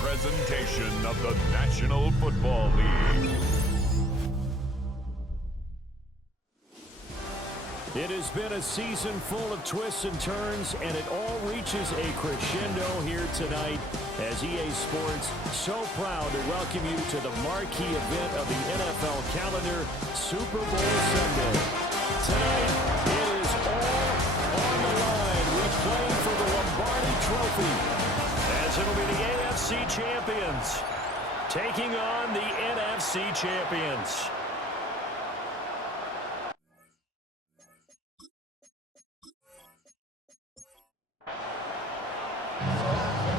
presentation of the National Football League. It has been a season full of twists and turns, and it all reaches a crescendo here tonight as EA Sports so proud to welcome you to the marquee event of the NFL calendar, Super Bowl Sunday. Tonight, it is all on the line. We play for the Lombardi Trophy, as it'll be the AFC champions taking on the NFC champions.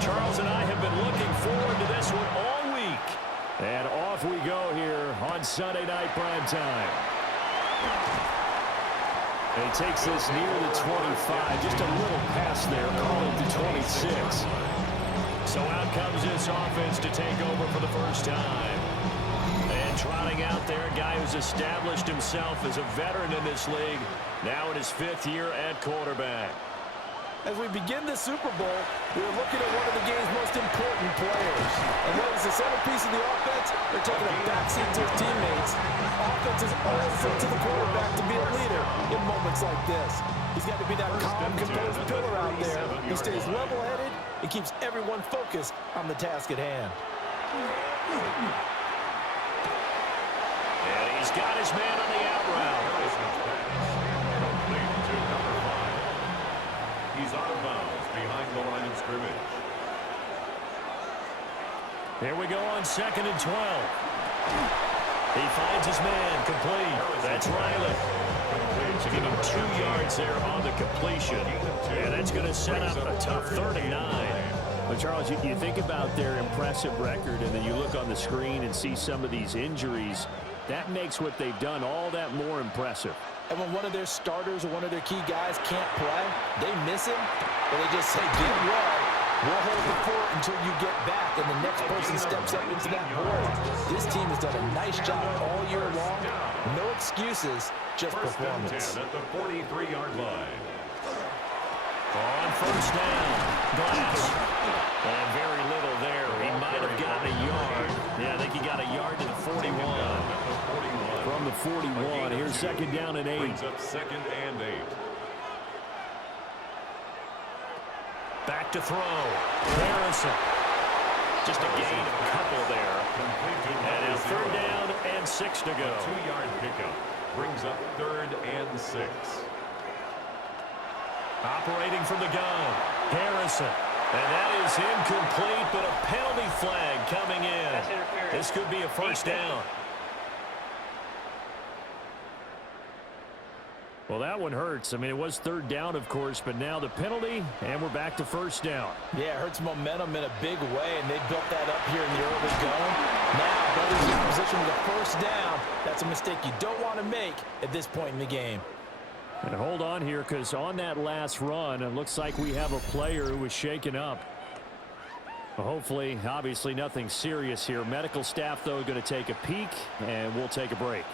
Charles and I have been looking forward to this one all week. And off we go here on Sunday Night Primetime. And he takes this near the 25. Just a little pass there, calling to 26. So out comes this offense to take over for the first time. And trotting out there, a guy who's established himself as a veteran in this league, now in his 5th year at quarterback. As we begin the Super Bowl, we're looking at one of the game's most important players. And what is the centerpiece of the offense? They're taking a backseat to his teammates. Offense is always up to the quarterback to be a leader in moments like this. He's got to be that calm, composed pillar out there. He stays level-headed and keeps everyone focused on the task at hand. And he's got his man on the out route. He's out of bounds behind the line of scrimmage. Here we go on 2nd and 12. He finds his man, complete. That's Riley. So give him 2 yards there on the completion. And that's going to set up a tough 3rd and 9. Well, Charles, you think about their impressive record, and then you look on the screen and see some of these injuries. That makes what they've done all that more impressive. And when one of their starters or one of their key guys can't play, they miss him, or they just say, get well, we'll hold the fort until you get back, and the next person steps up into that void. This team has done a nice job all year long. No excuses, just performance. At the 43-yard line. On 1st down, Glass. And very little there. He might have gotten a yard. Yeah, I think he got a yard to the 41. From the 41, here's 2nd down and 8. Brings up 2nd and 8. Back to throw. Harrison. Just a gain of a couple there. And now 3rd down and 6 to go. A 2-yard pickup brings up 3rd and 6. Operating from the gun, Harrison. And that is incomplete, but a penalty flag coming in. This could be a 1st down. Well, that one hurts. I mean, it was 3rd down, of course, but now the penalty, and we're back to 1st down. Yeah, it hurts momentum in a big way, and they built that up here in the early going. Now, brothers in position with a 1st down. That's a mistake you don't want to make at this point in the game. And hold on here, because on that last run, it looks like we have a player who was shaken up. Well, hopefully, obviously, nothing serious here. Medical staff, though, going to take a peek, and we'll take a break.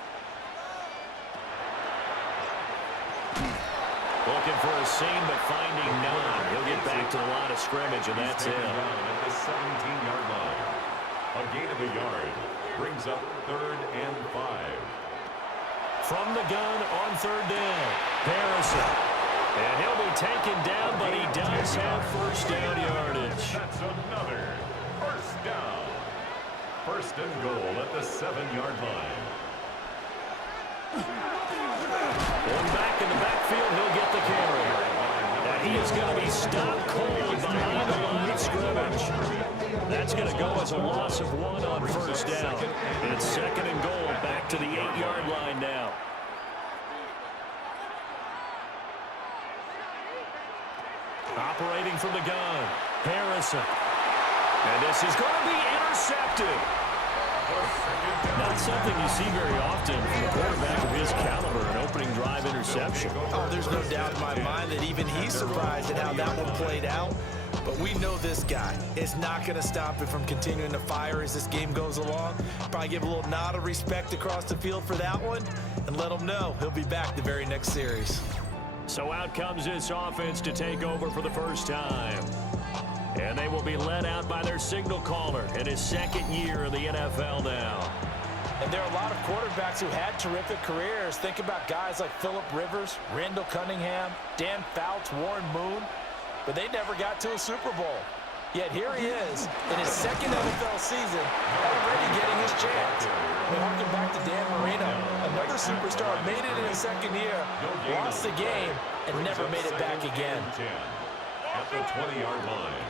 Looking for a seam, but finding none. He'll get back to the line of scrimmage, and that's it. At the 17-yard line. A gain of a yard brings up 3rd and 5. From the gun on 3rd down, Harrison. And he'll be taken down, but he does have 1st down yardage. That's another 1st down. 1st and goal at the 7-yard line. Going back in the backfield, he'll get the carry. And he is going to be stopped cold behind the line of scrimmage. That's going to go as a loss of 1 on 1st down. And it's 2nd and goal, back to the 8-yard line now. Operating from the gun, Harrison. And this is going to be intercepted. Not something you see very often from a quarterback of his caliber, an opening drive interception. Oh, there's no doubt in my mind that even he's surprised at how that one played out. But we know this guy is not going to stop it from continuing to fire as this game goes along. Probably give a little nod of respect across the field for that one and let him know he'll be back the very next series. So out comes this offense to take over for the first time. And they will be led out by their signal caller in his second year in the NFL now. And there are a lot of quarterbacks who had terrific careers. Think about guys like Phillip Rivers, Randall Cunningham, Dan Fouts, Warren Moon. But they never got to a Super Bowl. Yet here he is in his second NFL season, already getting his chance. We harken back to Dan Marino, another superstar, made it in his second year, lost the game, and never made it back again. At the 20-yard line.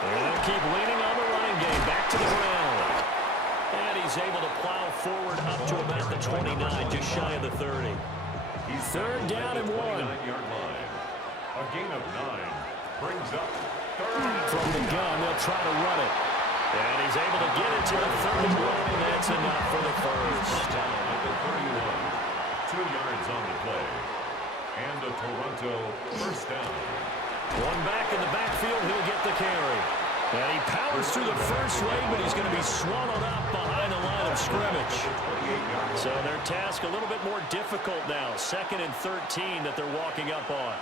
They'll keep leaning on the running game, back to the ground. And he's able to plow forward up to about the 29, just shy of the 30. He's third down and 1. 29-yard line. A gain of 9 brings up from the gun. They'll try to run it. And he's able to get it to the 31, and that's enough for the first. At the 31, 2 yards on the play. And a Toronto first down. One back in the backfield, he'll get the carry. And he powers through the first lane, but he's going to be swallowed up behind the line of scrimmage. So their task a little bit more difficult now. 2nd and 13 that they're walking up on.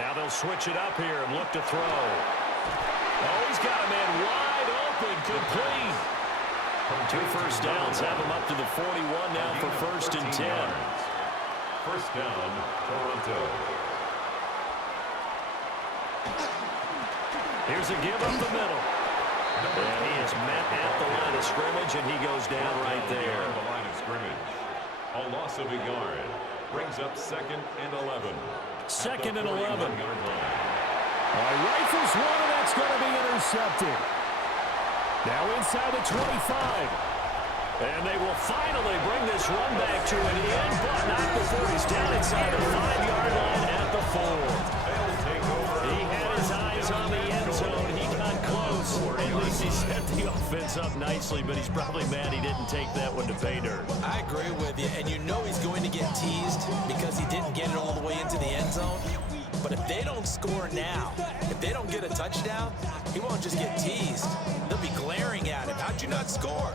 Now they'll switch it up here and look to throw. Oh, he's got a man wide open, complete. 2 first downs have him up to the 41 now for 1st and 10. First down, Toronto. Here's a give up the middle. And he is met at the line of scrimmage, and he goes down right there. The line of scrimmage. A loss of a yard brings up 2nd and 11. 2nd and 11. All right, rifles one, and that's going to be intercepted. Now inside the 25. And they will finally bring this run back to an end, but not before he's down inside the 5-yard line at the 4. They'll take over. He had his eyes on the end zone. He got close. At least he set the offense up nicely, but he's probably mad he didn't take that one to pay dirt. I agree with you, and you know he's going to get teased because he didn't get it all the way into the end zone. But if they don't score now, if they don't get a touchdown, he won't just get teased. They'll be glaring at him. How'd you not score?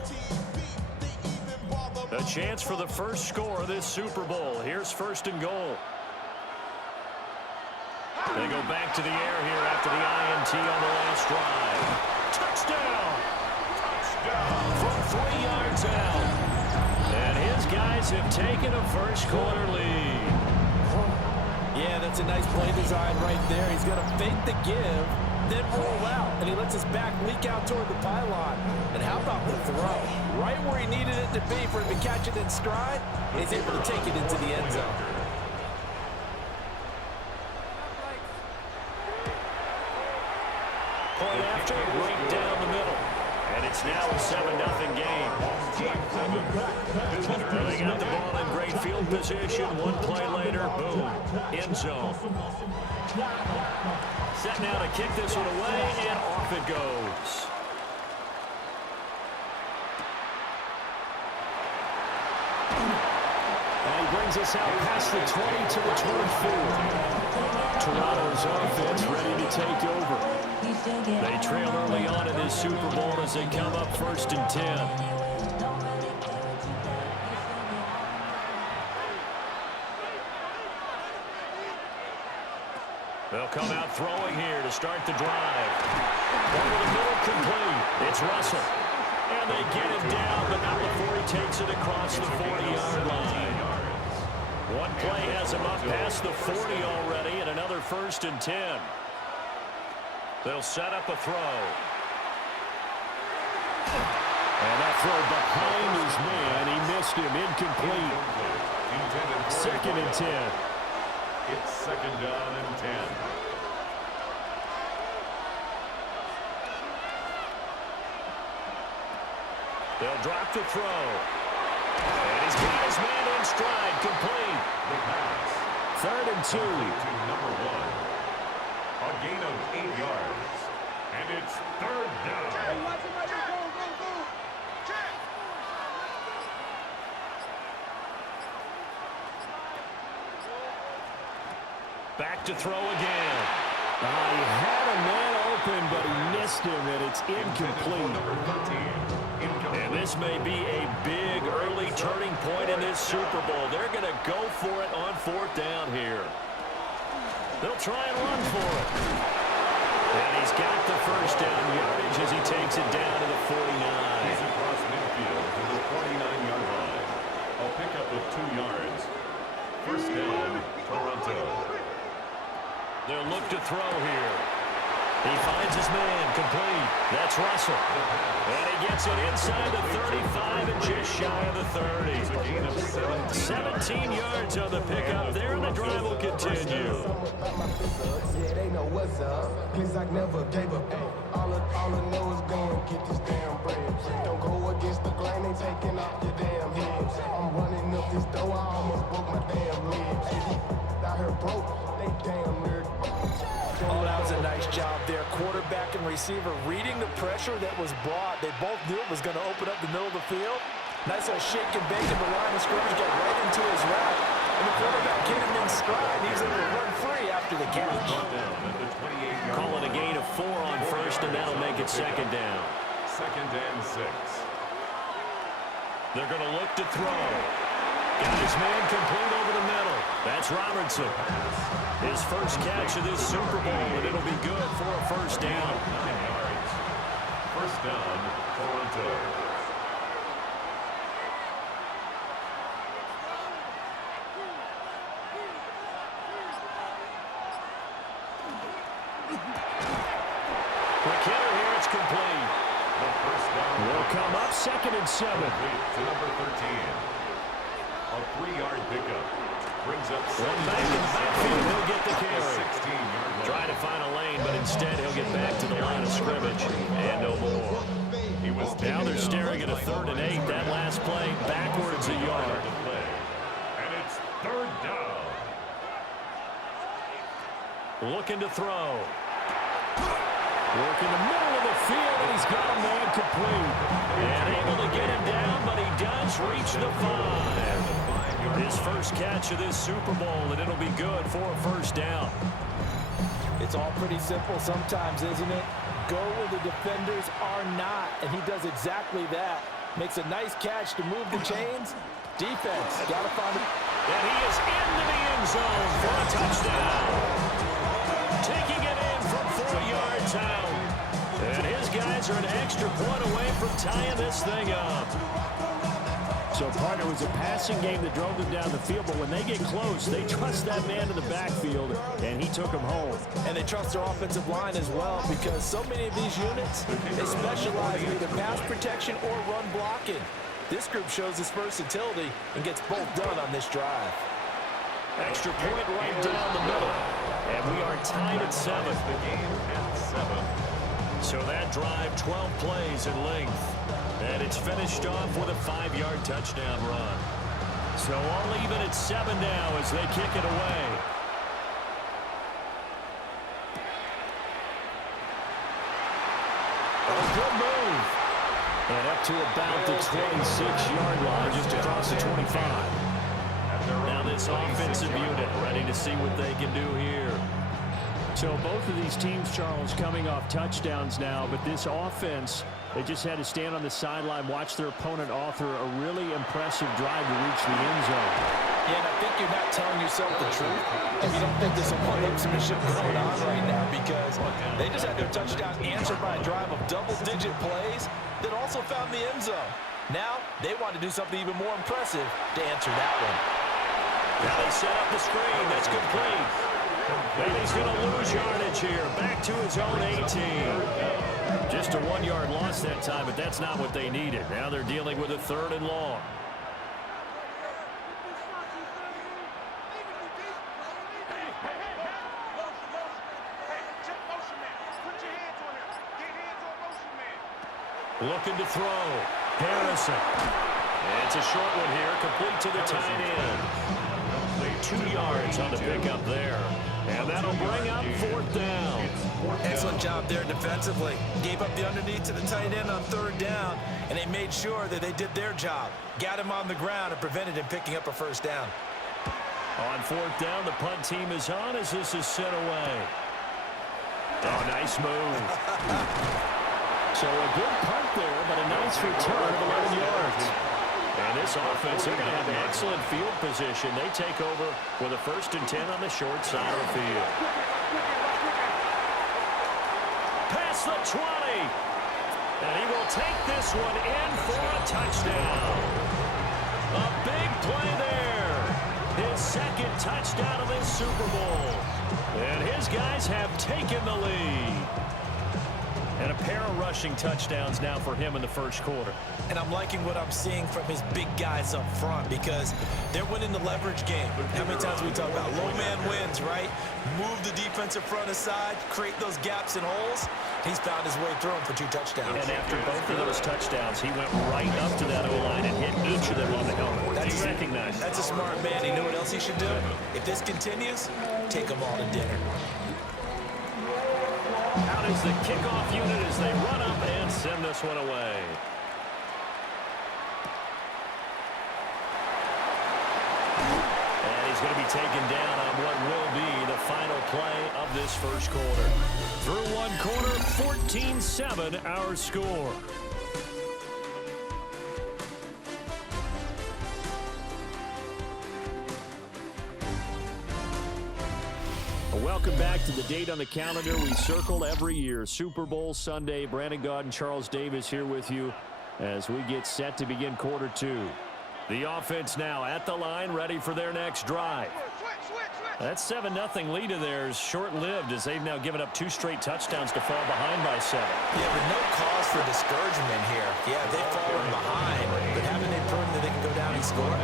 A chance for the first score of this Super Bowl. Here's 1st and goal. They go back to the air here after the INT on the last drive. Touchdown! Touchdown! From 3 yards out. And his guys have taken a first-quarter lead. Yeah, that's a nice play design right there. He's going to fake the give, then roll out, and he lets his back leak out toward the pylon. And how about the throw? Right where he needed it to be for him to catch it in stride, he's able to take it into the end zone. Point after, right down the middle. And it's now a 7-0 game. They got the ball in great field position. One play later, boom, end zone. Set now to kick this one away, and off it goes. And he brings us out past the 20 to the 24. Toronto's offense ready to take over. They trail early on in this Super Bowl as they come up 1st and 10. They'll come out throwing here to start the drive. Over the middle, complete. It's Russell. And they get him down, but not before he takes it across the 40-yard line. One play has him up past the 40 already, and another 1st and 10. They'll set up a throw. And that throw behind his man. He missed him. Incomplete. 2nd and 10. It's 2nd down and 10. They'll drop the throw. And he's got his man in stride. Complete. The pass. 3rd and 2. To number 1. A gain of 8 yards. And it's 3rd down. Back to throw again. He had a man open, but he missed him, and it's incomplete. And this may be a big early turning point in this Super Bowl. They're going to go for it on 4th down here. They'll try and run for it. And he's got the first down yardage as he takes it down to the 49. He's across midfield to the 49-yard line. A pickup of 2 yards. First down, Toronto. They'll look to throw here. He finds his man, complete. That's Russell. And he gets it inside the 35 and just shy of the 30. It's a gain of 17 yards on the pickup there, and the drive will continue. Yeah, they know what's up. Please, I never gave up. All I know is go and get this damn bread. Don't go against the grain, they taking off your damn head. I'm running up this door, I almost broke my damn leg. Out here broke, they damn nerd. Oh, that was a nice job there. Quarterback and receiver reading the pressure that was brought. They both knew it was going to open up the middle of the field. Nice little shake and bake in the line of scrimmage, get right into his route. And the quarterback hit him in stride. He was able to run free after the catch. Call it a gain of 4 on first, and that'll make it second down. Second and 6. They're going to look to throw. Got his man complete over the middle. That's Robertson. His first catch of this Super Bowl, and it'll be good for a first down. 9 yards. First down, Toronto. Quick hitter here, it's complete. The first down Will come up second and 7. to number 13. A 3-yard pickup. Brings up One back in the backfield, he'll get the carry. 16-yard line. Trying to find a lane, but instead he'll get back to the line of scrimmage. And no more. He was Now they're taken staring at down a 3rd and 8. That last play, backwards a yard. And it's 3rd down. Looking to throw. Work in the middle of the field, and he's got a man complete. And able to get him down, but he does reach the 5. His first catch of this Super Bowl, and it'll be good for a first down. It's all pretty simple sometimes, isn't it? Go where the defenders are not, and he does exactly that. Makes a nice catch to move the chains. Defense, got to find him. And he is into the end zone for a touchdown. Taking it in from 4 yards out. And his guys are an extra point away from tying this thing up. So, partner, it was a passing game that drove them down the field, but when they get close, they trust that man in the backfield, and he took them home. And they trust their offensive line as well, because so many of these units, they specialize in either pass protection or run blocking. This group shows its versatility and gets both done on this drive. Extra point right down the middle. And we are tied at 7. The game at 7. So that drive, 12 plays in length. And it's finished off with a 5-yard touchdown run. So all even at 7 now as they kick it away. A good move. And up to about the 26-yard line, just across the 25. Now this offensive unit ready to see what they can do here. So both of these teams, Charles, coming off touchdowns now, but this offense, they just had to stand on the sideline, watch their opponent author a really impressive drive to reach the end zone. Yeah, and I think you're not telling yourself the truth if you don't think there's some one-upsmanship going on right now, because they just had their touchdown answered by a drive of double-digit plays that also found the end zone. Now they want to do something even more impressive to answer that one. Now they set up the screen. That's complete. And he's going to lose yardage here. Back to his own 18. Just a 1-yard loss that time, but that's not what they needed. Now they're dealing with a 3rd and long. Looking to throw. Harrison. It's a short one here, complete to the tight end. 2 yards on the pickup there. And that'll bring up 4th down. Excellent job there defensively. Gave up the underneath to the tight end on 3rd down, and they made sure that they did their job. Got him on the ground and prevented him picking up a first down. On 4th down, the punt team is on as this is sent away. Oh, nice move. So a good punt there, but a nice return of 11 yards. And this offense, they're going to have an excellent field position. They take over with a 1st and 10 on the short side of the field. across the 20. And he will take this one in for a touchdown. A big play there. His second touchdown of this Super Bowl. And his guys have taken the lead. And a pair of rushing touchdowns now for him in the first quarter. And I'm liking what I'm seeing from his big guys up front because they're winning the leverage game. How many times we talk about low man wins, right? Move the defensive front aside, create those gaps and holes. He's found his way through them for 2 touchdowns. And after both of those touchdowns, he went right up to that O-line and hit each of them on the helmet. He recognized it. That's a smart man. He knew what else he should do. If this continues, take them all to dinner. Out is the kickoff unit as they run up and send this one away. And he's going to be taken down on what will be the final play of this first quarter. Through one quarter, 14-7 our score. Welcome back to the date on the calendar we circle every year. Super Bowl Sunday. Brandon Gaudin, Charles Davis here with you as we get set to begin quarter 2. The offense now at the line, ready for their next drive. That 7-0 lead of theirs short-lived as they've now given up 2 straight touchdowns to fall behind by 7. Yeah, but no cause for discouragement here. Yeah, they've fallen behind, but haven't they proven that they can go down and score?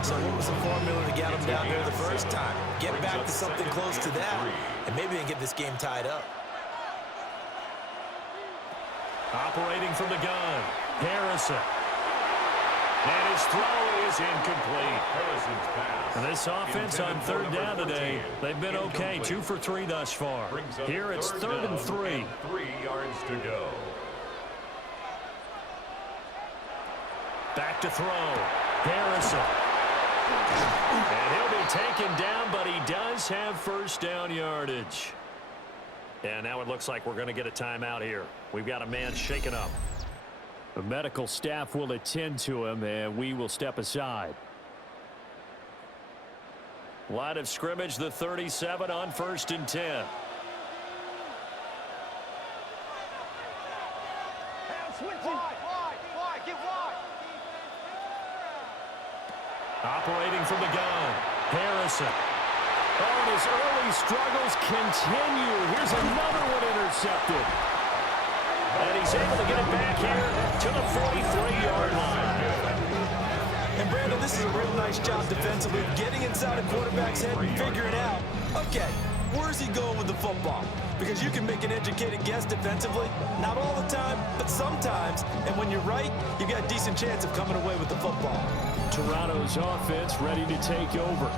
So what was the formula to get them down there the first time? Get back to something close to that, and maybe they can get this game tied up. Operating from the gun, Harrison. And his throw is incomplete. And this offense on third down today, they've been okay. 2 for 3 thus far. Here it's 3rd and 3. 3 yards to go. Back to throw. Harrison. And he'll be taken down, but he does have first down yardage. And now it looks like we're going to get a timeout here. We've got a man shaken up. The medical staff will attend to him, and we will step aside. Line of scrimmage, the 37 on 1st and 10. Operating from the gun, Harrison. Oh, and his early struggles continue. Here's another one intercepted. And he's able to get it back here to the 43-yard line. And Brandon, this is a real nice job defensively, getting inside a quarterback's head and figuring out, okay, where's he going with the football? Because you can make an educated guess defensively, not all the time, but sometimes. And when you're right, you've got a decent chance of coming away with the football. Toronto's offense ready to take over.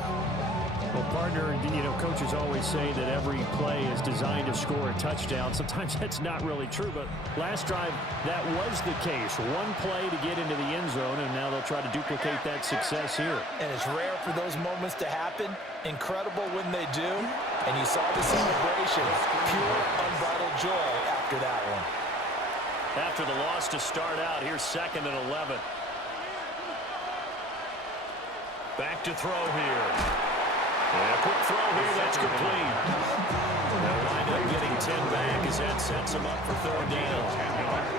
Well, partner, you know, coaches always say that every play is designed to score a touchdown. Sometimes that's not really true, but last drive, that was the case. One play to get into the end zone, and now they'll try to duplicate that success here. And it's rare for those moments to happen. Incredible when they do. And you saw the celebration. Pure, unbridled joy after that one. After the loss to start out, here's 2nd and 11. Back to throw here. And a quick throw here, that's complete. They'll wind up getting 10 back as that sets them up for 3rd down.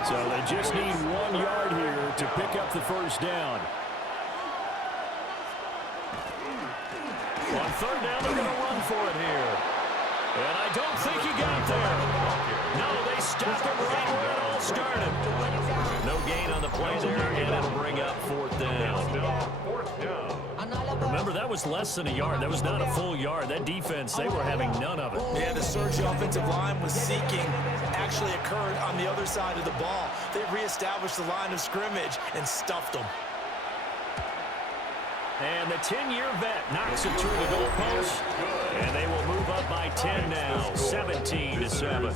So they just need 1 yard here to pick up the first down. On 3rd down, they're going to run for it here. And I don't think he got there. No, they stopped him right where it all started. No gain on the play there, and it'll bring up 4th down. Remember, that was less than a yard. That was not a full yard. That defense, they were having none of it. Yeah, the surge the offensive line was seeking actually occurred on the other side of the ball. They reestablished the line of scrimmage and stuffed them. And the 10-year vet knocks it through the goalpost. And they will move up by 10 now, 17-7.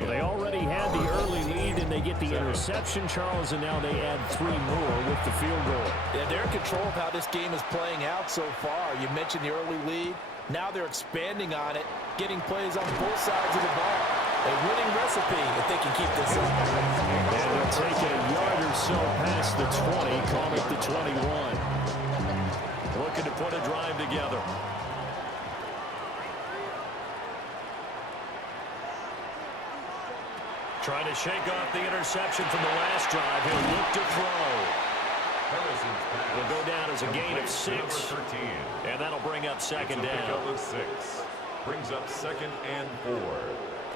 Well, they already had the early lead, and they get the interception, Charles, and now they add 3 more with the field goal. Yeah, they're in control of how this game is playing out so far. You mentioned the early lead. Now they're expanding on it, getting plays on both sides of the ball. A winning recipe if they can keep this up. And they'll take it a yard or so past the 20, call it the 21. Looking to put a drive together. Trying to shake off the interception from the last drive. He'll look to throw. Will go down as a gain of 6. And that'll bring up second down. 6. Brings up 2nd and 4.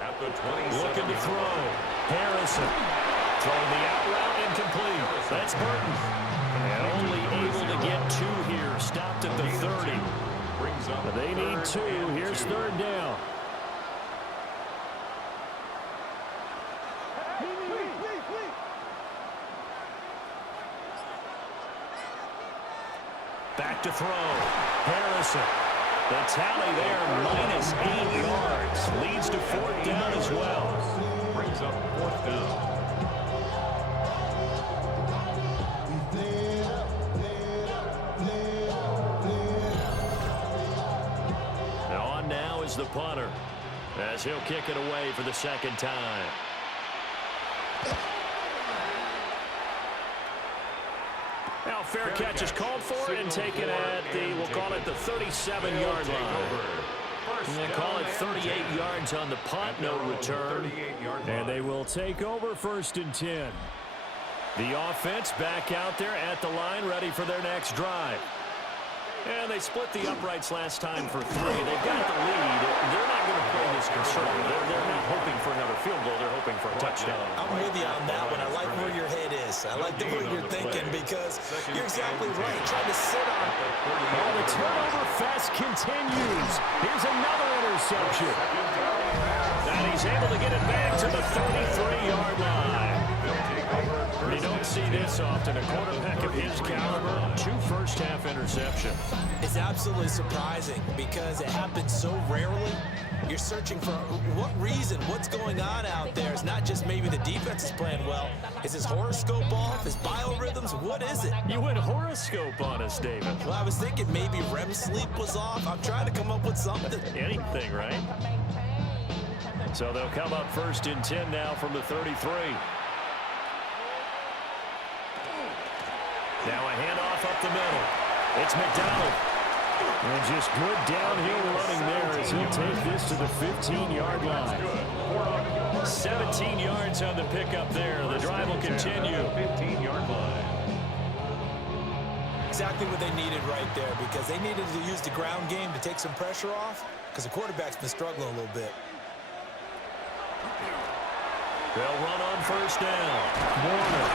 At the 20. Looking to throw. Harrison. Throwing the out route incomplete. That's Burton. And only able to get 2 here. Stopped at the 30. But they need 2. Here's 3rd down. Back to throw. Harrison. The tally there, -8 yards. Leads to 4th down as well. Brings up 4th down. On now is the punter, as he'll kick it away for the 2nd time. Now fair catch is called for and taken at the, we'll call it the 37-yard line. We'll call it 38 yards on the punt, no return. And they will take over 1st and 10. The offense back out there at the line, ready for their next drive. And they split the uprights last time for 3. They've got the lead. They're not going to play this concern. They're not hoping for another field goal. They're hoping for a touchdown. I'm with you on that one. I like where your head is. I like the way you're thinking because you're exactly right. Trying to sit on. Oh, the turnover fest continues. Here's another interception. And he's able to get it back to the 33-yard line. You don't see this often. A quarterback of his caliber, 2 first-half interceptions. It's absolutely surprising because it happens so rarely. You're searching for what reason, what's going on out there. It's not just maybe the defense is playing well. Is his horoscope off? His biorhythms? What is it? You went horoscope on us, David. Well, I was thinking maybe REM sleep was off. I'm trying to come up with something. Anything, right? So they'll come up 1st and 10 now from the 33. Now a handoff up the middle. It's McDonald. And just good downhill running there as he'll take this to the 15-yard line. 17 yards on the pickup there. The drive will continue. 15-yard line. Exactly what they needed right there because they needed to use the ground game to take some pressure off because the quarterback's been struggling a little bit. They'll run on 1st down. Warner.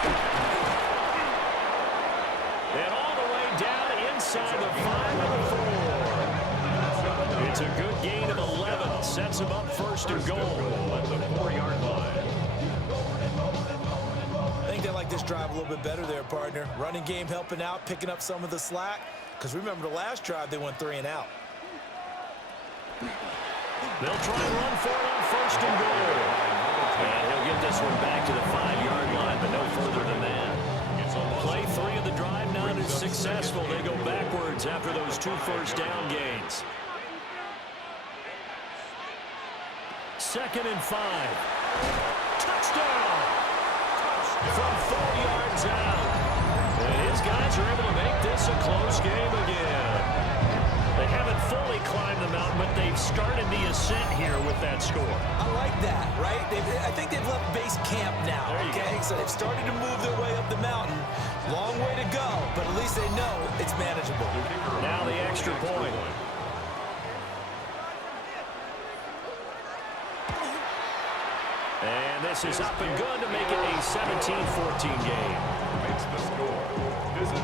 And all the way down inside the 5 and the 4. It's a good gain of 11. Sets him up 1st and goal at the 4-yard line. I think they like this drive a little bit better there, partner. Running game helping out, picking up some of the slack. Because remember the last drive, they went 3 and out. They'll try and run for it on 1st and goal. And he'll get this one back to the 5-yard line, but no further than that. Play 3 of the drive not as successful. They go backwards after those 2 first down gains. 2nd and 5. Touchdown! From 4 yards out. And his guys are able to make this a close game again. They haven't fully climbed the mountain, but they've started the ascent here with that score. I like that, right? I think they've left base camp now, okay? So they've started to move their way up the mountain. Long way to go, but at least they know it's manageable. Now the extra point. And this is up and good to make it a 17-14 game. Makes the score.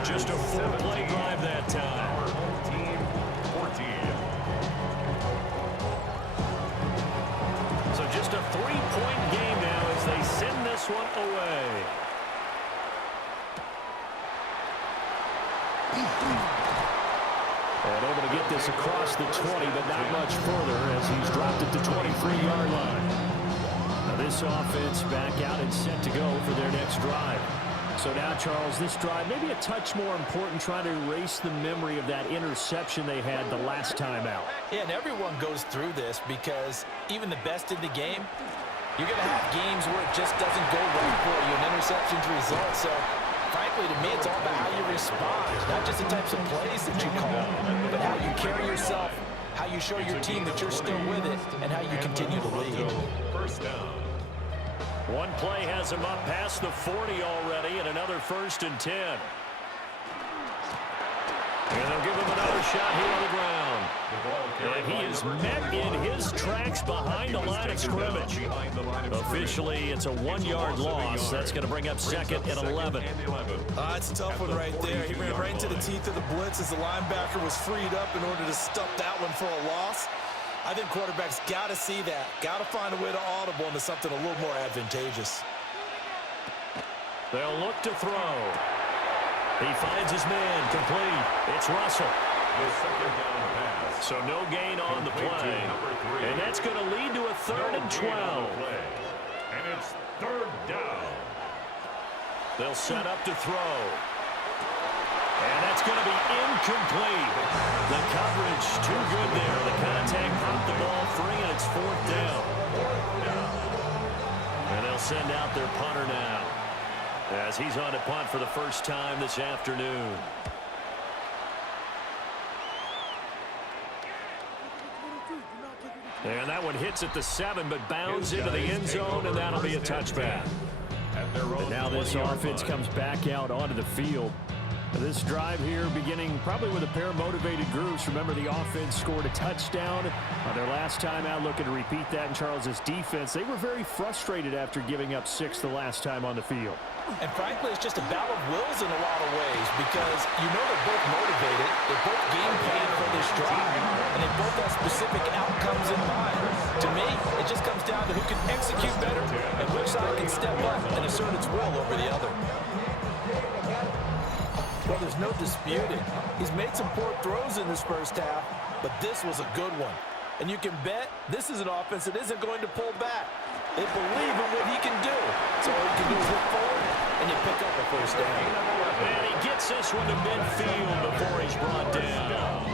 Just a 4-play drive that time. Team 14. So just a 3-point game now as they send this one away. And able to get this across the 20, but not much further as he's dropped it to 23-yard line. Now this offense back out and set to go for their next drive. So now, Charles, this drive maybe a touch more important, trying to erase the memory of that interception they had the last time out. Yeah, and everyone goes through this because even the best in the game, you're going to have games where it just doesn't go right for you, and interceptions result. So, frankly, to me, it's all about how you respond, not just the types of plays that you call, but how you carry yourself, how you show your team that you're still with it, and how you continue to lead. 1st down. One play has him up past the 40 already, and another 1st and 10. And they'll give him another shot here on the ground. And he is met in his tracks behind the line of scrimmage. Officially, it's a 1-yard loss. That's going to bring up 2nd and 11. It's a tough one right there. He ran right into the teeth of the blitz as the linebacker was freed up in order to stuff that one for a loss. I think quarterbacks got to see that. Got to find a way to audible into something a little more advantageous. They'll look to throw. He finds his man, complete. It's Russell. The 2nd down pass. So no gain on the play. And that's going to lead to a 3rd and 12. And it's 3rd down. They'll set up to throw. And that's going to be incomplete. The coverage too good there. The contact popped the ball free, and it's 4th down. And they'll send out their punter now, as he's on to punt for the first time this afternoon. And that one hits at the 7, but bounds into the end zone, and that'll be a touchback. And now this offense comes back out onto the field. This drive here beginning probably with a pair of motivated groups. Remember, the offense scored a touchdown on their last time out, looking to repeat that in Charles's defense. They were very frustrated after giving up 6 the last time on the field. And frankly, it's just a battle of wills in a lot of ways, because you know they're both motivated, they're both game planning for this drive, and they both have specific outcomes in mind. To me, it just comes down to who can execute better and which side can step up and assert its will over the other. Well, there's no disputing. He's made some poor throws in this first half, but this was a good one. And you can bet this is an offense that isn't going to pull back. They believe in what he can do. So all you can do is look forward, and you pick up a first down. And he gets this one to midfield before he's brought down.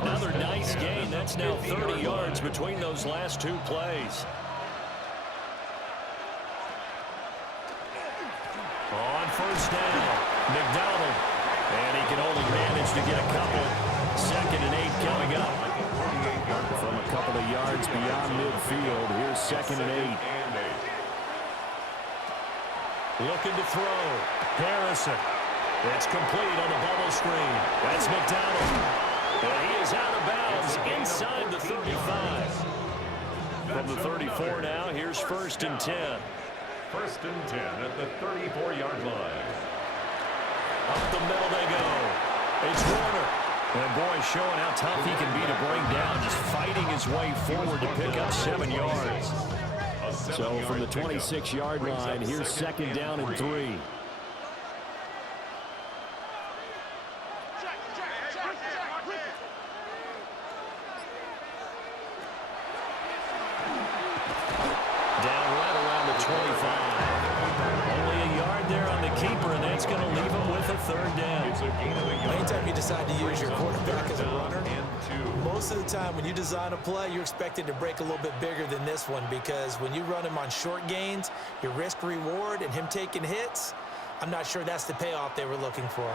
Another nice gain. That's now 30 yards between those last 2 plays. On first down, McDonald. And he can only manage to get a couple. 2nd and 8 coming up. From a couple of yards beyond midfield, here's 2nd and 8. Looking to throw. Harrison. It's complete on the bubble screen. That's McDonald. And he is out of bounds inside the 35. From the 34 now, here's 1st and 10. 1st and 10 at the 34-yard line. Up the middle they go. It's Warner. And boy, showing how tough he can be to bring down, just fighting his way forward to pick up 7 yards. So from the 26-yard line, here's 2nd down and 3. Down right around the 25. Only a yard there on the keeper, and that's going to leave him with a 3rd down. Anytime you decide to use your quarterback as a runner, most of the time when you design a play, you're expected to break a little bit bigger than this one, because when you run him on short gains, your risk-reward and him taking hits, I'm not sure that's the payoff they were looking for.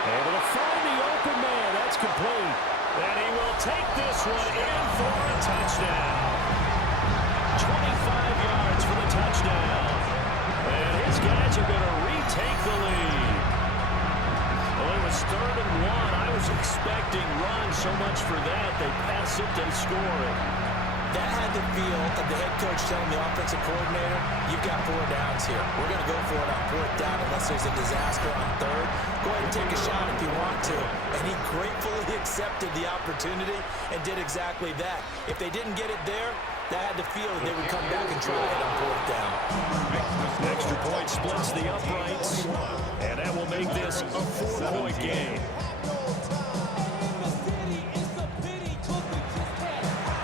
Able to find the open man. That's complete. And he will take this one in for a touchdown. 25 yards for the touchdown. And his guys are going to retake the lead. Well, it was 3rd and 1. I was expecting run so much for that. They pass it, they score it. That had the feel of the head coach telling the offensive coordinator, you've got 4 downs here. We're going to go for it on 4th down unless there's a disaster on 3rd. Go ahead and take a shot if you want to. And he gratefully accepted the opportunity and did exactly that. If they didn't get it there, that had the feel that they would come back and try it on 4th down. Extra point splits the uprights, and that will make this a 4-point game.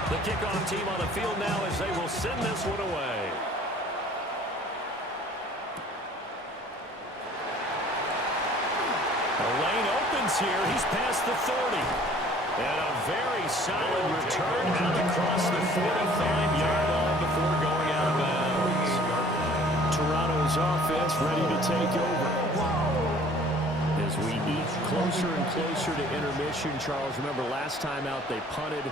The kickoff team on the field now as they will send this one away. The lane opens here. He's past the 30. And a very solid return out across the 45-yard line before going out of bounds. Toronto's offense ready to take over. As we eat closer and closer to intermission, Charles, remember last time out they punted.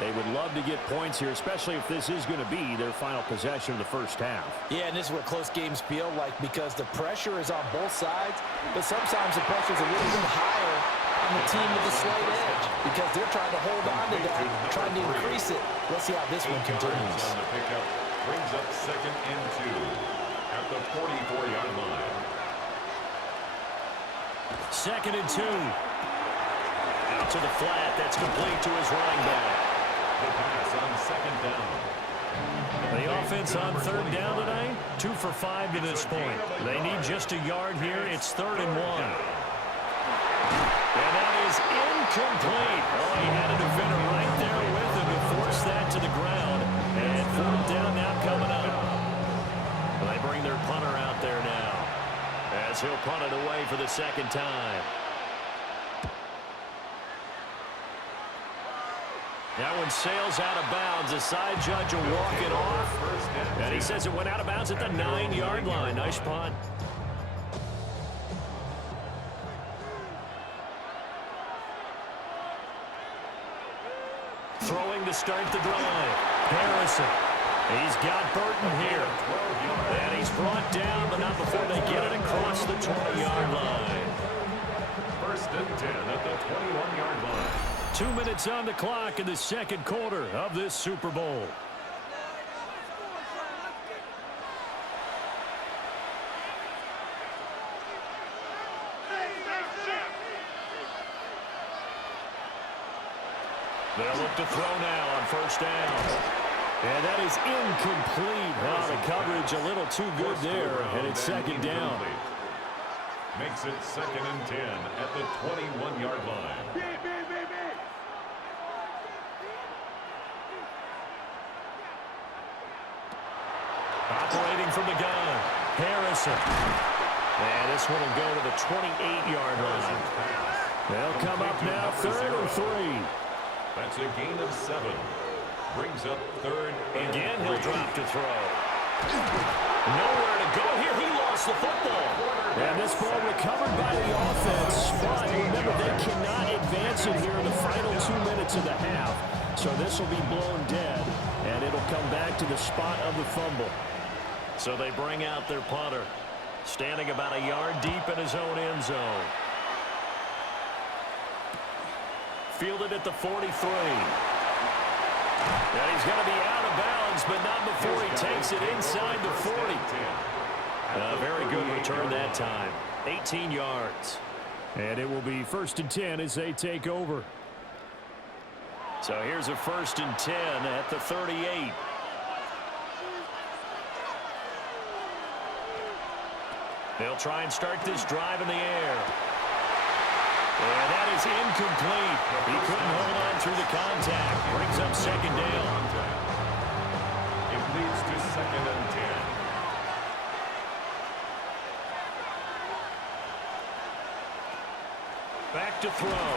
They would love to get points here, especially if this is going to be their final possession of the first half. Yeah, and this is what close games feel like because the pressure is on both sides, but sometimes the pressure is a little bit higher on the team with the slight edge because they're trying to hold on to that, trying to increase it. Let's see how this one continues. On the pickup brings up 2nd and 2 at the 44-yard line. 2nd and 2. Out to the flat. That's complete to his running back. The pass on 2nd down. The offense on 3rd down tonight, 2 for 5 to this point. They need just a yard here. It's 3rd and 1. And that is incomplete. Oh, he had a defender right there with him to force that to the ground. And 4th down now coming up. They bring their punter out there now as he'll punt it away for the 2nd time. That one sails out of bounds. The side judge will walk it off. And he says it went out of bounds at the 9-yard line. Nice punt. Throwing to start the drive. Harrison. He's got Burton here. And he's brought down, but not before they get it across the 20-yard line. 1st and 10 at the 21-yard line. 2 minutes on the clock in the 2nd quarter of this Super Bowl. They'll look to throw now on 1st down. And that is incomplete. Oh, the coverage a little too good there, and it's 2nd down. Makes it 2nd and 10 at the 21-yard line. Operating from the gun, Harrison. And this one will go to the 28-yard line. They'll come up now 3rd and 3. That's a gain of 7. Brings up 3rd and Again, he'll drop to throw. Nowhere to go here. He lost the football. And this ball recovered by the offense. But remember, they cannot advance it here in the final 2 minutes of the half. So this will be blown dead, and it'll come back to the spot of the fumble. So they bring out their punter, standing about a yard deep in his own end zone. Fielded at the 43. And he's going to be out of bounds, but not before he takes it inside the 40. A very good return that time. 18 yards. And it will be 1st and 10 as they take over. So here's a 1st and 10 at the 38. They'll try and start this drive in the air. And that is incomplete. He couldn't hold on through the contact. Brings up 2nd down. It leads to 2nd and 10. Back to throw.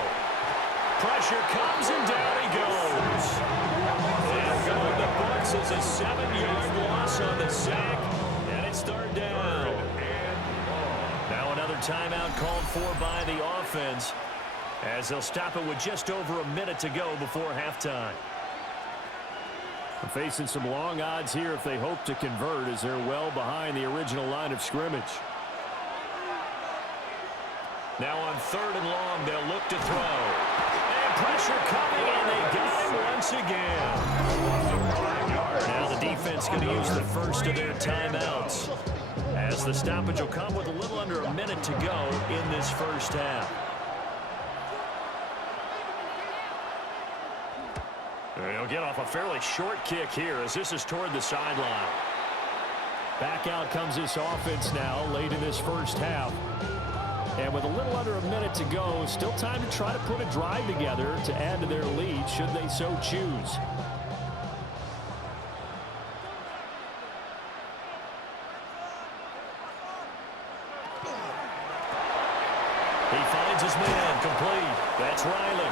Pressure comes and down he goes. And going the books is a 7-yard loss on the sack. And it's 3rd down. Now another timeout called for by the offense as they'll stop it with just over a minute to go before halftime. Facing some long odds here if they hope to convert as they're well behind the original line of scrimmage. Now on 3rd and long, they'll look to throw. And pressure coming, and they got him once again. Now the defense going to use the first of their timeouts, as the stoppage will come with a little under a minute to go in this first half. They'll get off a fairly short kick here as this is toward the sideline. Back out comes this offense now late in this first half. And with a little under a minute to go, still time to try to put a drive together to add to their lead should they so choose. He finds his man complete. That's Riley.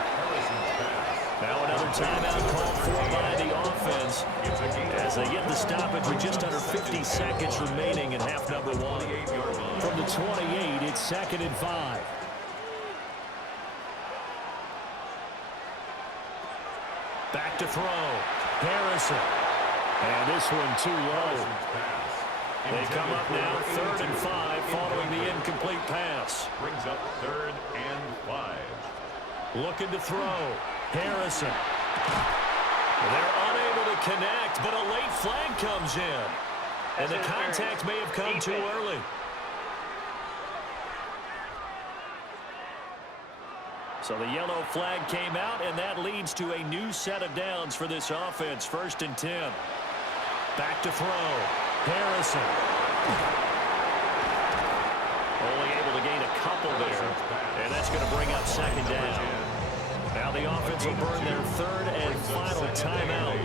Now another timeout called for by the offense as they get the stoppage with just under 50 seconds remaining in half number 1. From the 28, it's 2nd and 5. Back to throw. Harrison. And this one too low. They come up now 3rd and 5 following the incomplete pass. Brings up 3rd and 5. Looking to throw. Harrison. They're unable to connect, but a late flag comes in. And the contact may have come too early. So the yellow flag came out, and that leads to a new set of downs for this offense. 1st and 10. Back to throw. Harrison. Only able to gain a couple there. And that's going to bring up 2nd down. Now the offense will burn their 3rd and final timeout,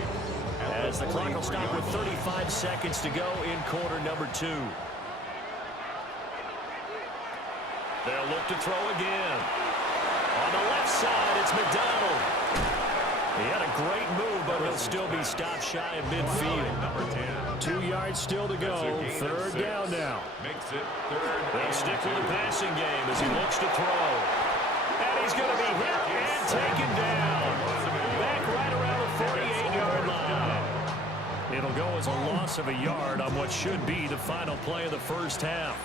as the clock will stop with 35 seconds to go in quarter number 2. They'll look to throw again. On the left side, it's McDonald. He had a great move, but he'll still be stopped shy of midfield. 2 yards still to go. 3rd down now. Makes it 3rd. They'll stick with the passing game as he looks to throw. And he's going to be hit and taken down. Back right around the 48-yard line. It'll go as a loss of a yard on what should be the final play of the first half.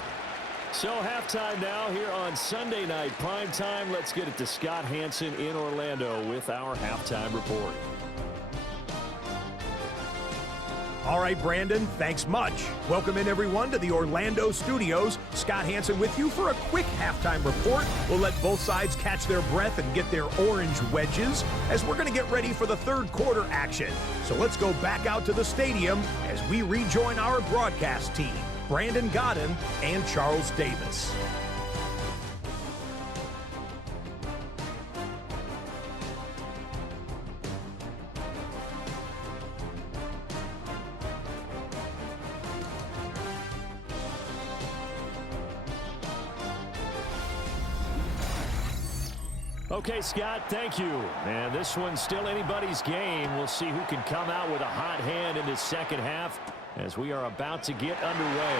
So halftime now here on Sunday night primetime. Let's get it to Scott Hanson in Orlando with our halftime report. All right, Brandon, thanks much. Welcome in, everyone, to the Orlando studios. Scott Hanson with you for a quick halftime report. We'll let both sides catch their breath and get their orange wedges as we're going to get ready for the 3rd quarter action. So let's go back out to the stadium as we rejoin our broadcast team, Brandon Godden and Charles Davis. Okay, Scott, thank you. And this one's still anybody's game. We'll see who can come out with a hot hand in this second half as we are about to get underway.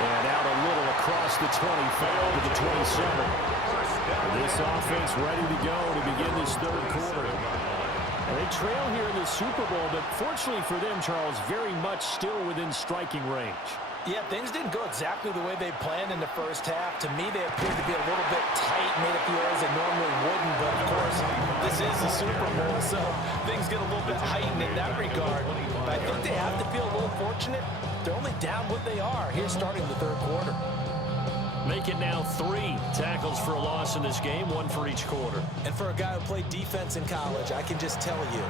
And out a little across the 25 to the 27. This offense ready to go to begin this 3rd quarter. And they trail here in the Super Bowl, but fortunately for them, Charles, very much still within striking range. Yeah, things didn't go exactly the way they planned in the first half. To me, they appeared to be a little bit tight, made a few errors they normally wouldn't. But, of course, this is the Super Bowl, so things get a little bit heightened in that regard. But I think they have to feel a little fortunate. They're only down what they are here starting the 3rd quarter. Make it now 3 tackles for a loss in this game, 1 for each quarter. And for a guy who played defense in college, I can just tell you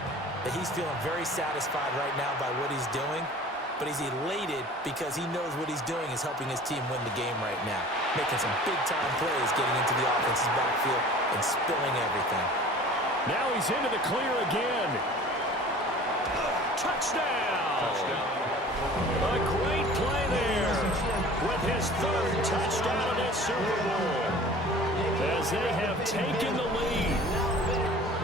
that he's feeling very satisfied right now by what he's doing. But he's elated because he knows what he's doing is helping his team win the game right now. Making some big-time plays, getting into the offense's backfield and spilling everything. Now he's into the clear again. Touchdown! A great play there with his 3rd touchdown in this Super Bowl as they have taken the lead.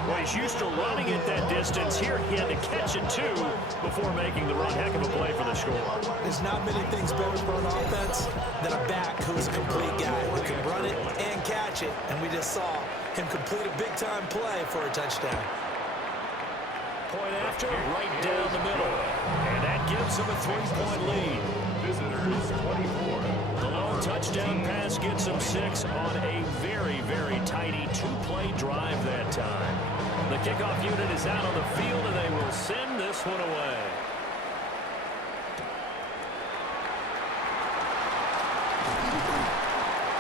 Well, he's used to running at that distance. Here he had to catch it, too, before making the run. Heck of a play for the score. There's not many things better for an offense than a back who's a complete guy who can run it and catch it. And we just saw him complete a big-time play for a touchdown. Point after, right down the middle. And that gives him a 3-point lead. Visitors 24. The long touchdown pass gets him 6 on a very, very tidy 2-play drive that time. The kickoff unit is out on the field, and they will send this one away.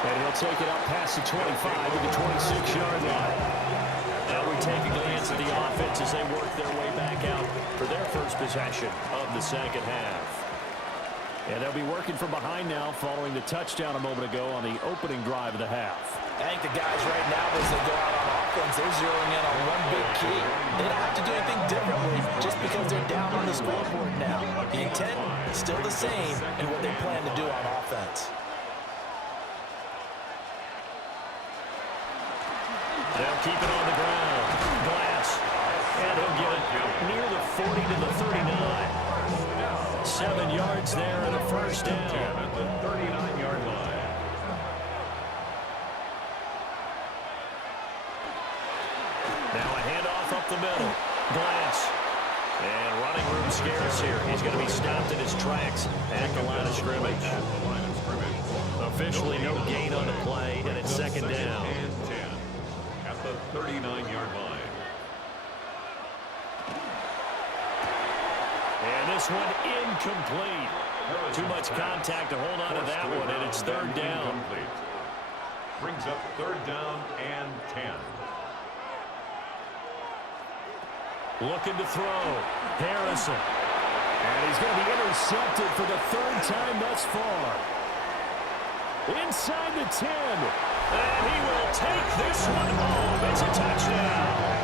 And he'll take it up past the 25 to the 26-yard line. Now we take a glance at the offense as they work their way back out for their first possession of the second half. And they'll be working from behind now following the touchdown a moment ago on the opening drive of the half. I think the guys right now, as they go out on offense, they're zeroing in on one big key. They don't have to do anything differently just because they're down on the scoreboard now. The intent is still the same in what they plan to do on offense. They'll keep it on the ground. Glass. And he'll get it near the 40 to the 39. 7 yards there and a first down. At the 39-yard line. Now a handoff up the the middle. Glance. And running room scarce here. He's going to be stopped in his tracks at the line of scrimmage. Officially no gain on the play, and it's second down. And 10 at the 39-yard line. And this one incomplete. Too much contact to hold on to that one, and it's third down. Brings up third down and 10. Looking to throw. Harrison. And he's going to be intercepted for the third time thus far. Inside the 10. And he will take this one home. It's a touchdown.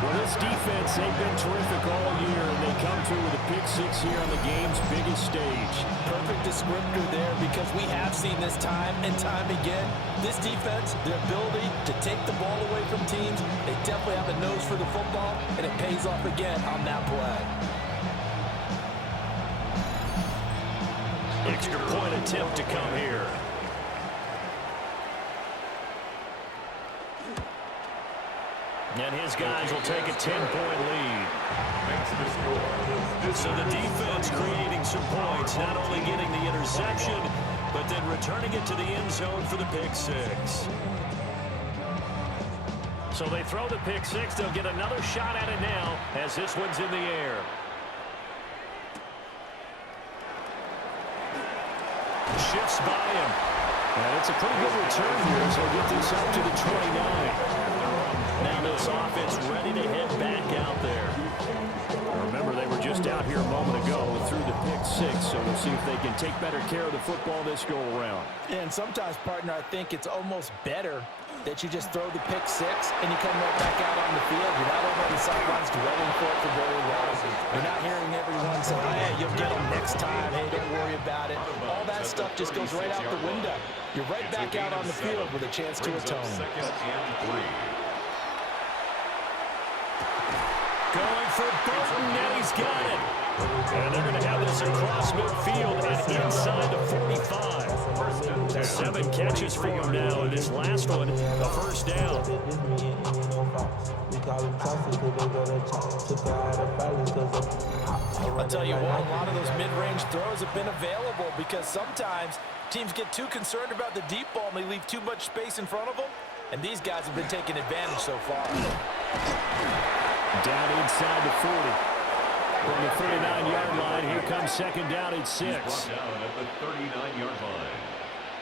Well, this defense, they've been terrific all year, and they come through with a pick six here on the game's biggest stage. Perfect descriptor there, because we have seen this time and time again. This defense, their ability to take the ball away from teams, they definitely have a nose for the football, and it pays off again on that play. Extra point attempt to come here. And his guys will take a 10-point lead. So the defense creating some points, not only getting the interception, but then returning it to the end zone for the pick six. So they throw the pick six. They'll get another shot at it now as this one's in the air. Shifts by him. And it's a pretty good return here as they get this up to the 29. Now this offense ready to head back out there. Remember, they were just out here a moment ago and threw the pick six, so we'll see if they can take better care of the football this go-around. And sometimes, partner, I think it's almost better that you just throw the pick six and you come right back out on the field. You're not over on the sidelines dwelling for it for very long. You're not hearing everyone say, hey, you'll get them next time. Hey, don't worry about it. All that stuff just goes right out the window. You're right back out on the field with a chance to atone. Second and 3. Going for Burton, and he's got it. And they're going to have this across midfield and inside the 45. 7 catches for him now, and this last one, a first down. I'll tell you what, a lot of those mid-range throws have been available because sometimes teams get too concerned about the deep ball and they leave too much space in front of them, and these guys have been taking advantage so far. Down inside the 40. From the 39-yard line, here comes second down at 6. Brought down at the 39-yard line.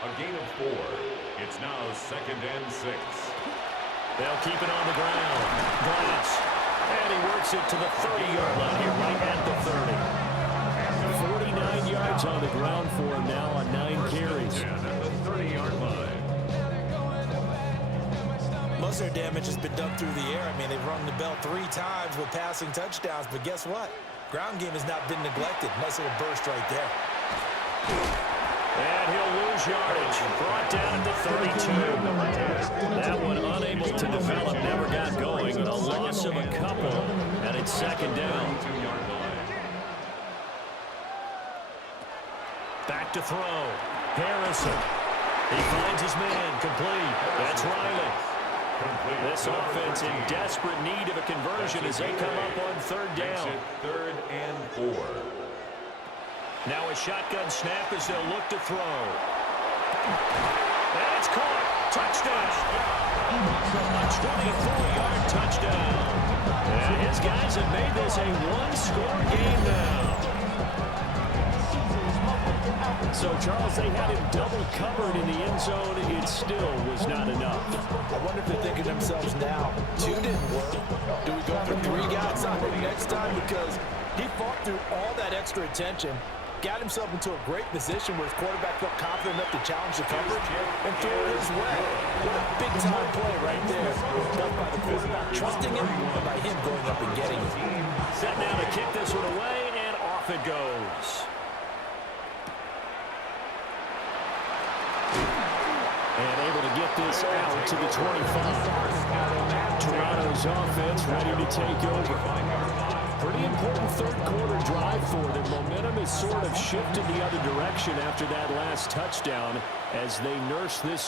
A gain of 4. It's now second and 6. They'll keep it on the ground. Glance. And he works it to the 30-yard line here, right at the 30. 49 yards on the ground for him now on 9 carries. At the 30-yard line. Most of their damage has been done through the air. I mean, they've rung the bell 3 times with passing touchdowns, but guess what? Ground game has not been neglected. Nice little burst right there. And he'll lose yardage. Brought down at the 32. That one unable to develop, never got going. A loss of a couple, and it's second down. Back to throw. Harrison. He finds his man. Complete. That's Riley. This offense in desperate need of a conversion as they come up on third down. Third and 4. Now a shotgun snap as they'll look to throw. And it's caught. Touchdown. A 24-yard touchdown. And his guys have made this a one-score game now. So, Charles, they had him double covered in the end zone. It still was not enough. I wonder if they're thinking to themselves now, 2 didn't work. Do we go for 3 guys on him next time? Because he fought through all that extra attention, got himself into a great position where his quarterback felt confident enough to challenge the coverage and threw it his way. What a big-time play right there. Done by the quarterback trusting him and by him going up and getting it. Set now to kick this one away, and off it goes. And able to get this out to the 25. Toronto's offense ready to take over. Pretty important third-quarter drive for them. Momentum has sort of shifted the other direction after that last touchdown as they nurse this